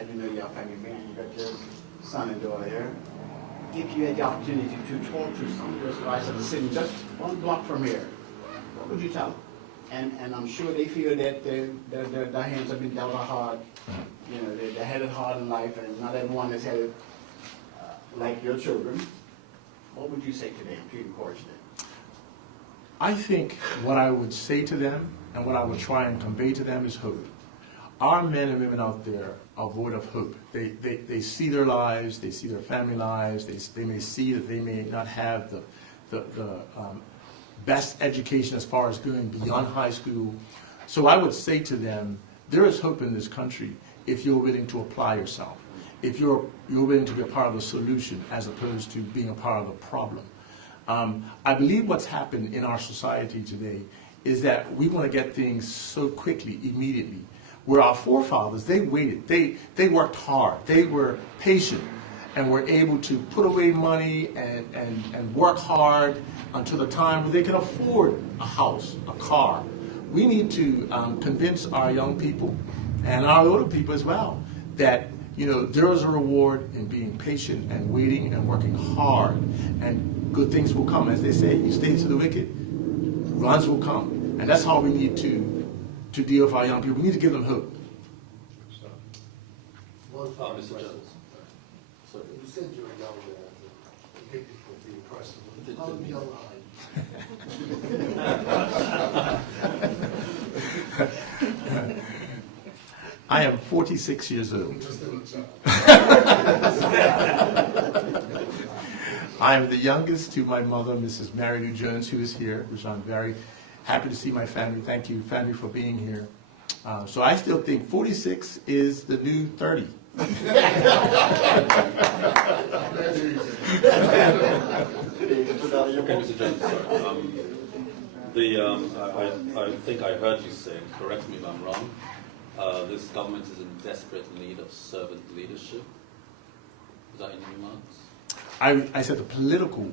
outside, you know your family man, you got your son and daughter here. If you had the opportunity to talk to some of those guys that are sitting just 1 block from here, what would you tell them? And I'm sure they feel that their hands have been dealt hard. You know, they're headed hard in life, and not everyone is headed like your children. What would you say to them to encourage them? I think what I would say to them and what I would try and convey to them is hope. Our men and women out there are void of hope. They see their lives, they see their family lives, they may see that they may not have the best education as far as going beyond high school. So I would say to them, there is hope in this country if you're willing to apply yourself, if you're willing to be a part of the solution as opposed to being a part of the problem. I believe what's happened in our society today is that we want to get things so quickly, immediately. Where our forefathers, they waited, they worked hard, they were patient, and were able to put away money and work hard until the time where they could afford a house, a car. We need to convince our young people and our older people as well that there is a reward in being patient and waiting and working hard, and good things will come. As they say, you stay to the wicked, runs will come. And that's how we need to deal with our young people. We need to give them hope. Mr. Jones. So you said you were young, the people would be impressed with how young are you? I am 46 years old. I am the youngest to my mother, Mrs. Mary Lou Jones, who is here, which I'm very happy to see my family. Thank you, family, for being here. So I still think 46 is the new 30. Okay, Mr. Jones, I think I heard you say, correct me if I'm wrong, this government is in desperate need of servant leadership. Is that in your remarks? I said the political,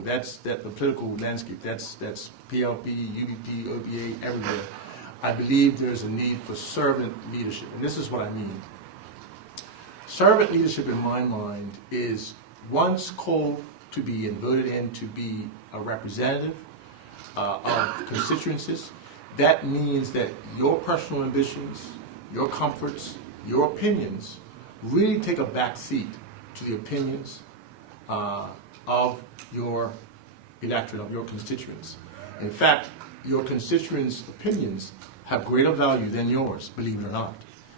that's the political landscape. That's PLP, UBP, OBA, everywhere. I believe there's a need for servant leadership, and this is what I mean. Servant leadership, in my mind, is once called to be and voted in to be a representative of constituencies. That means that your personal ambitions, your comforts, your opinions really take a back seat to the opinions of your electorate, of your constituents. In fact, your constituents' opinions have greater value than yours, believe it or not,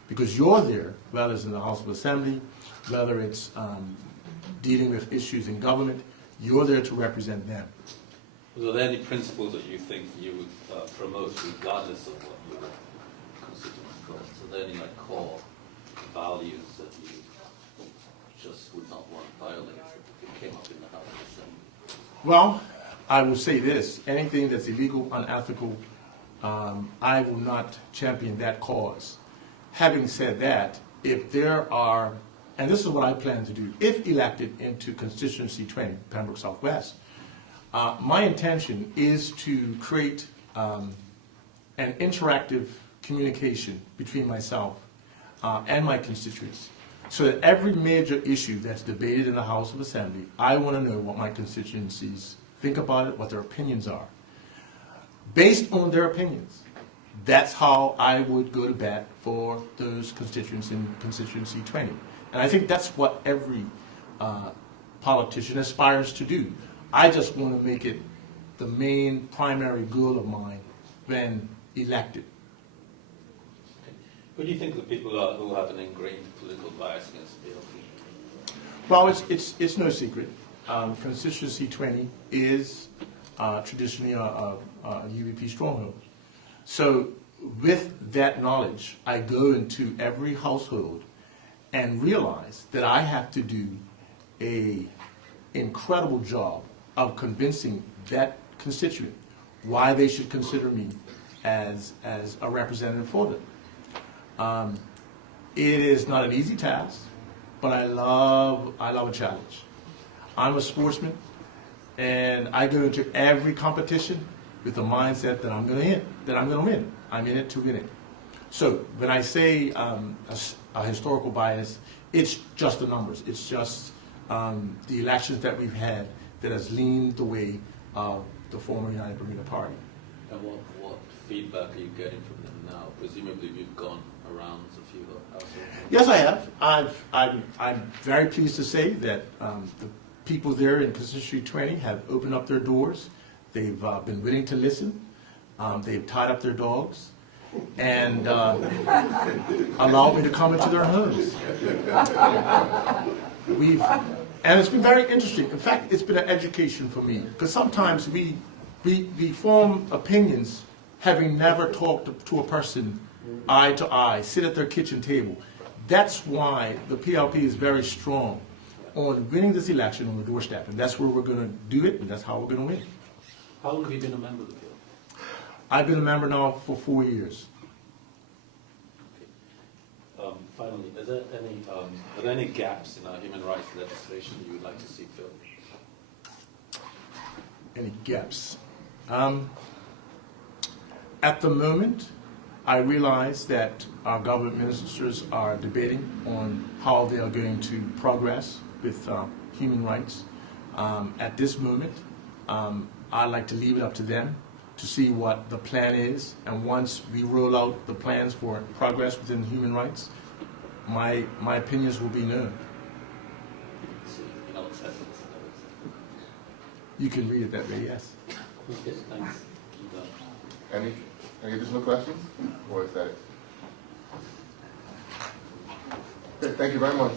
because you're there, whether it's in the House of Assembly, whether it's dealing with issues in government, you're there to represent them. Are there any principles that you think you would promote regardless of what your constituents call? So are there any core values that you just would not want violated if it came up in the House of Assembly? Well, I will say this: anything that's illegal, unethical, I will not champion that cause. Having said that, if there are, and this is what I plan to do, if elected into constituency 20, Pembroke Southwest, my intention is to create an interactive communication between myself and my constituents, so that every major issue that's debated in the House of Assembly, I want to know what my constituencies think about it, what their opinions are. Based on their opinions, that's how I would go to bat for those constituents in constituency 20. And I think that's what every politician aspires to do. I just want to make it the main primary goal of mine when elected. Who do you think the people are who have an ingrained political bias against PLP? Well, it's no secret. Constituency 20 is traditionally a UBP stronghold. So with that knowledge, I go into every household and realize that I have to do an incredible job of convincing that constituent why they should consider me as a representative for them. It is not an easy task, but I love a challenge. I'm a sportsman, and I go into every competition with the mindset that I'm going to win. I'm in it to win it. So when I say a historical bias, it's just the numbers. It's just the elections that we've had that has leaned the way of the former United Bermuda Party. And what feedback are you getting from them now? Presumably you've gone around a few households. Yes, I have. I'm very pleased to say that the people there in Constituency 20 have opened up their doors. They've been willing to listen. They've tied up their dogs and allowed me to come into their homes. And it's been very interesting. In fact, it's been an education for me, because sometimes we form opinions having never talked to a person eye to eye, sit at their kitchen table. That's why the PLP is very strong on winning this election on the doorstep, and that's where we're going to do it, and that's how we're going to win. How long have you been a member of the PLP? I've been a member now for 4 years. Okay. Finally, are there any gaps in our human rights legislation you would like to see filled? Any gaps? At the moment, I realize that our government ministers are debating on how they are going to progress with human rights. At this moment, I'd like to leave it up to them to see what the plan is, and once we roll out the plans for progress within human rights, my opinions will be known. So, you know, it's evidence. You can read it that way, yes. Okay, thanks. Any additional questions? Or is that it? Okay, thank you very much.